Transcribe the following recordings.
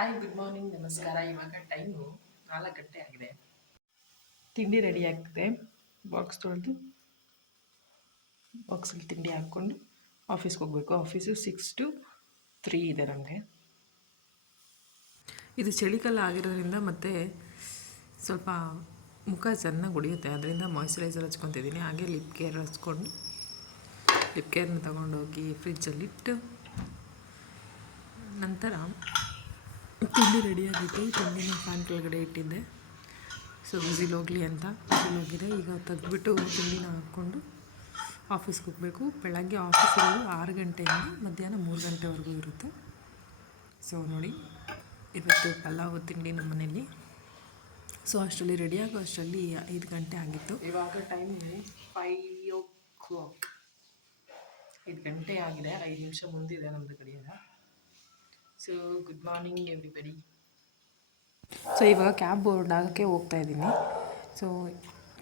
Hi, good morning, ನಮಸ್ಕಾರ. ಇವಾಗ time 4 ಗಂಟೆ ಆಗಿದೆ. ತಿಂಡಿ ರೆಡಿ ಆಗ್ತದೆ. ಬಾಕ್ಸ್ ತೊಳೆದು ಬಾಕ್ಸಲ್ಲಿ ತಿಂಡಿ ಹಾಕ್ಕೊಂಡು ಆಫೀಸ್ಗೆ ಹೋಗಬೇಕು. ಆಫೀಸು 6 to 3 ಇದೆ ನಮಗೆ. ಇದು ಚಳಿಗಾಲ ಆಗಿರೋದ್ರಿಂದ ಮತ್ತು ಸ್ವಲ್ಪ ಮುಖ ಚೆನ್ನಾಗಿ ಹೊಡಿಯುತ್ತೆ, ಅದರಿಂದ ಮಾಯ್ಶ್ಚರೈಸರ್ ಹಚ್ಕೊತಿದ್ದೀನಿ. ಹಾಗೆ ಲಿಪ್ ಕೇರ್ ಹಚ್ಕೊಂಡು ಲಿಪ್ ಕೇರ್ನ ತೊಗೊಂಡೋಗಿ ಫ್ರಿಜ್ಜಲ್ಲಿಟ್ಟು ನಂತರ ತಿಂಡಿ ರೆಡಿಯಾಗಿತ್ತು. ತಿಂಡಿನ ಫ್ಯಾನ್ ಕೆಳಗಡೆ ಇಟ್ಟಿದ್ದೆ. ಸೊ ವಿಸಿಲ್ ಹೋಗಲಿ ಅಂತ ವಿಸಿಲ್ ಹೋಗಿದೆ. ಈಗ ತೆಗೆದ್ಬಿಟ್ಟು ತಿಂಡಿನ ಹಾಕ್ಕೊಂಡು ಆಫೀಸ್ಗೆ ಹೋಗಬೇಕು. ಬೆಳಗ್ಗೆ ಆಫೀಸ್ ಇರೋದು 6 ಗಂಟೆಯಿಂದ ಮಧ್ಯಾಹ್ನ 3 ಗಂಟೆವರೆಗೂ ಇರುತ್ತೆ. ಸೊ ನೋಡಿ, ಇವತ್ತು ಪಲಾವ್ ತಿಂಡಿ ನಮ್ಮ ಮನೇಲಿ. ಸೊ ಅಷ್ಟರಲ್ಲಿ ರೆಡಿಯಾಗೋ ಅಷ್ಟರಲ್ಲಿ 5 ಗಂಟೆ ಆಗಿತ್ತು. ಇವಾಗ ಟೈಮು 5 o'clock. 5 ಗಂಟೆ ಆಗಿದೆ. 5 ನಿಮಿಷ ಮುಂದಿದೆ ನಮ್ಮದು ಗಡಿಯಾರ. So good morning everybody. So ಇವಾಗ ಕ್ಯಾಬ್ ಬೋರ್ಡ್ ಆಗೋಕ್ಕೆ ಹೋಗ್ತಾಯಿದ್ದೀನಿ. ಸೊ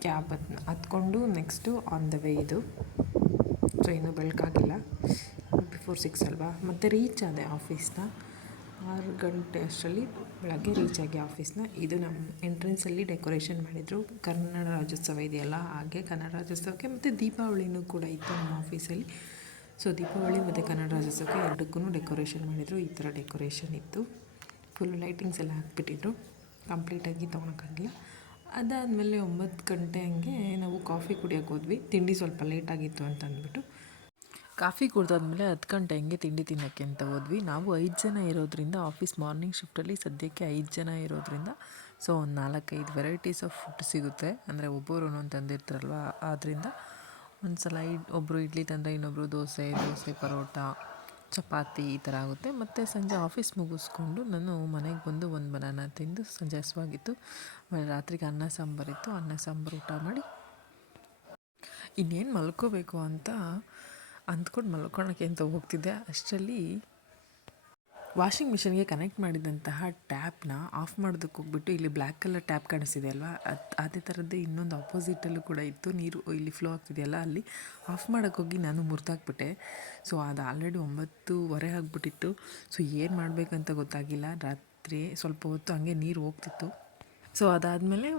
ಕ್ಯಾಬ್ ಹತ್ಕೊಂಡು ನೆಕ್ಸ್ಟು ಆನ್ ದ ವೇ ಇದು. ಸೊ ಇನ್ನೂ ಬೆಳಕಾಗಿಲ್ಲ, ಬಿಫೋರ್ 6 ಅಲ್ವಾ. ಮತ್ತು ರೀಚ್ ಆದೆ ಆಫೀಸ್ನ 6 ಗಂಟೆ ಅಷ್ಟರಲ್ಲಿ. ಬೆಳಗ್ಗೆ ರೀಚ್ ಆಗಿ ಆಫೀಸ್ನ. ಇದು ನಮ್ಮ ಎಂಟ್ರೆನ್ಸಲ್ಲಿ ಡೆಕೋರೇಷನ್ ಮಾಡಿದರು. ಕನ್ನಡ ರಾಜ್ಯೋತ್ಸವ ಇದೆಯಲ್ಲ, ಹಾಗೆ ಕನ್ನಡ ರಾಜ್ಯೋತ್ಸವಕ್ಕೆ ಮತ್ತು ದೀಪಾವಳಿನೂ ಕೂಡ ಇತ್ತು ನಮ್ಮ ಆಫೀಸಲ್ಲಿ. ಸೊ ದೀಪಾವಳಿ ಮತ್ತು ಕನ್ನಡ ರಾಜ್ಯೋತ್ಸವಕ್ಕೆ ಎರಡಕ್ಕೂ ಡೆಕೋರೇಷನ್ ಮಾಡಿದರು. ಈ ಥರ ಡೆಕೋರೇಷನ್ ಇತ್ತು. ಫುಲ್ ಲೈಟಿಂಗ್ಸ್ ಎಲ್ಲ ಹಾಕ್ಬಿಟ್ಟಿದ್ರು. ಕಂಪ್ಲೀಟಾಗಿ ತೊಗೊಳಕ್ಕಾಗಿಲ್ಲ. ಅದಾದಮೇಲೆ 9 ಗಂಟೆ ಹಂಗೆ ನಾವು ಕಾಫಿ ಕುಡಿಯೋಕೆ ಹೋದ್ವಿ. ತಿಂಡಿ ಸ್ವಲ್ಪ ಲೇಟಾಗಿತ್ತು ಅಂತ ಅಂದ್ಬಿಟ್ಟು ಕಾಫಿ ಕುಡ್ದಾದ್ಮೇಲೆ 10 ಗಂಟೆ ಹಂಗೆ ತಿಂಡಿ ತಿನ್ನೋಕ್ಕೆ ಅಂತ ಹೋದ್ವಿ. ನಾವು 5 ಜನ ಇರೋದ್ರಿಂದ ಆಫೀಸ್ ಮಾರ್ನಿಂಗ್ ಶಿಫ್ಟಲ್ಲಿ ಸದ್ಯಕ್ಕೆ 5 ಜನ ಇರೋದ್ರಿಂದ ಸೊ ಒಂದು 4-5 ವೆರೈಟೀಸ್ ಆಫ್ ಫುಡ್ ಸಿಗುತ್ತೆ. ಅಂದರೆ ಒಬ್ಬರು ಒಂದೊಂದು ತಂದಿರ್ತಾರಲ್ವ, ಆದ್ದರಿಂದ ಒಂದು ಸಲ ಒಬ್ಬರು ಇಡ್ಲಿ ತಂದರೆ ಇನ್ನೊಬ್ಬರು ದೋಸೆ ಪರೋಟ, ಚಪಾತಿ ಈ ಥರ ಆಗುತ್ತೆ. ಮತ್ತು ಸಂಜೆ ಆಫೀಸ್ ಮುಗಿಸ್ಕೊಂಡು ನಾನು ಮನೆಗೆ ಬಂದು ಒಂದು ಬನಾನ ತಿಂದು ಸಂಜೆ ಹಸುವಾಗಿತ್ತು. ರಾತ್ರಿಗೆ ಅನ್ನ ಸಾಂಬಾರಿತ್ತು. ಅನ್ನ ಸಾಂಬಾರು ಊಟ ಮಾಡಿ ಇನ್ನೇನು ಮಲ್ಕೋಬೇಕು ಅಂತ ಅಂದ್ಕೊಂಡು ಮಲ್ಕೊಳಕ್ಕೆ ಅಂತ ಹೋಗ್ತಿದ್ದೆ. ಅಷ್ಟರಲ್ಲಿ ವಾಷಿಂಗ್ ಮಿಷಿನ್ಗೆ ಕನೆಕ್ಟ್ ಮಾಡಿದಂತಹ ಟ್ಯಾಪ್ನ ಆಫ್ ಮಾಡೋದಕ್ಕೆ ಹೋಗ್ಬಿಟ್ಟು, ಇಲ್ಲಿ ಬ್ಲ್ಯಾಕ್ ಕಲರ್ ಟ್ಯಾಪ್ ಕಾಣಿಸ್ತಿದೆ ಅಲ್ವಾ, ಅದೇ ಥರದ್ದೇ ಇನ್ನೊಂದು ಆಪೋಸಿಟಲ್ಲೂ ಕೂಡ ಇತ್ತು. ನೀರು ಇಲ್ಲಿ ಫ್ಲೋ ಆಗ್ತಿದೆಯಲ್ಲ, ಅಲ್ಲಿ ಆಫ್ ಮಾಡೋಕ್ಕೋಗಿ ನಾನು ಮುರಿದಾಕ್ಬಿಟ್ಟೆ. ಸೊ ಅದು ಆಲ್ರೆಡಿ 9:15 ಆಗಿಬಿಟ್ಟಿತ್ತು. ಸೊ ಏನು ಮಾಡಬೇಕಂತ ಗೊತ್ತಾಗಿಲ್ಲ. ರಾತ್ರಿ ಸ್ವಲ್ಪ ಹೊತ್ತು ಹಂಗೆ ನೀರು ಹೋಗ್ತಿತ್ತು. ಸೊ ಅದಾದಮೇಲೆ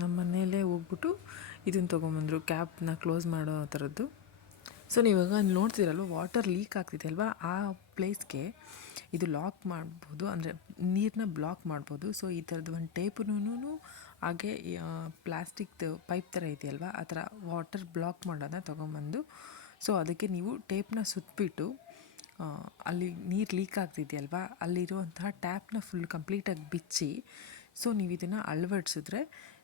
ನಮ್ಮ ಮನೆಯಲ್ಲೇ ಹೋಗ್ಬಿಟ್ಟು ಇದನ್ನು ತೊಗೊಂಬಂದರು, ಕ್ಯಾಪ್ನ ಕ್ಲೋಸ್ ಮಾಡೋ ಥರದ್ದು. ಸೊ ನೀವಾಗ ಅಲ್ಲಿ ನೋಡ್ತಿರಲ್ವ, ವಾಟರ್ ಲೀಕ್ ಆಗ್ತಿದೆ ಅಲ್ವಾ, ಆ ಪ್ಲೇಸ್ಗೆ ಇದು ಲಾಕ್ ಮಾಡ್ಬೋದು, ಅಂದರೆ ನೀರನ್ನ ಬ್ಲಾಕ್ ಮಾಡ್ಬೋದು. ಸೊ ಈ ಥರದ್ದು ಒಂದು ಟೇಪನ್ನು ಹಾಗೆ ಪ್ಲಾಸ್ಟಿಕ್ದು ಪೈಪ್ ಥರ ಇದೆಯಲ್ವ, ಆ ಥರ ವಾಟರ್ ಬ್ಲಾಕ್ ಮಾಡೋದನ್ನ ತೊಗೊಂಬಂದು, ಸೊ ಅದಕ್ಕೆ ನೀವು ಟೇಪ್ನ ಸುತ್ತಬಿಟ್ಟು ಅಲ್ಲಿ ನೀರು ಲೀಕ್ ಆಗ್ತಿದೆಯಲ್ವ, ಅಲ್ಲಿರುವಂತಹ ಟ್ಯಾಪ್ನ ಫುಲ್ ಕಂಪ್ಲೀಟಾಗಿ ಬಿಚ್ಚಿ, ಸೊ ನೀವು ಇದನ್ನು ಅಳವಡಿಸಿದ್ರೆ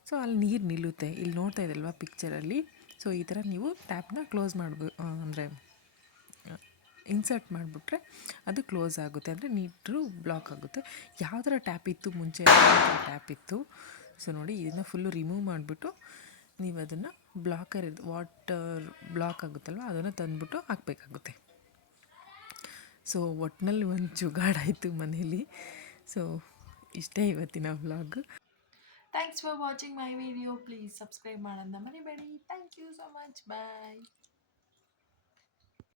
ಸೊ ಅಲ್ಲಿ ನೀರು ನಿಲ್ಲುತ್ತೆ. ಇಲ್ಲಿ ನೋಡ್ತಾ ಇದ್ದಲ್ವ ಪಿಕ್ಚರಲ್ಲಿ. ಸೊ ಈ ಥರ ನೀವು ಟ್ಯಾಪ್ನ ಕ್ಲೋಸ್ ಅಂದರೆ ಇನ್ಸರ್ಟ್ ಮಾಡಿಬಿಟ್ರೆ ಅದು ಕ್ಲೋಸ್ ಆಗುತ್ತೆ, ಅಂದರೆ ನೀರು ಬ್ಲಾಕ್ ಆಗುತ್ತೆ. ಯಾವ ಥರ ಟ್ಯಾಪ್ ಇತ್ತು ಮುಂಚೆ, ಟ್ಯಾಪ್ ಇತ್ತು. ಸೊ ನೋಡಿ, ಇದನ್ನು ಫುಲ್ಲು ರಿಮೂವ್ ಮಾಡಿಬಿಟ್ಟು ನೀವು ಅದನ್ನು ಬ್ಲಾಕರ್ ವಾಟರ್ ಬ್ಲಾಕ್ ಆಗುತ್ತಲ್ವ, ಅದನ್ನು ತಂದುಬಿಟ್ಟು ಹಾಕಬೇಕಾಗುತ್ತೆ. ಸೊ ಒಟ್ಟಿನಲ್ಲಿ ಒಂದು ಜುಗಾಡಾಯಿತು ಮನೇಲಿ. ಸೊ ಇಷ್ಟೇ ಇವತ್ತಿನ vlog. Thanks for watching my video. Please subscribe ಮಾಡೋದನ್ನ ಮರಿಬೇಡಿ. Thank you so much. Bye.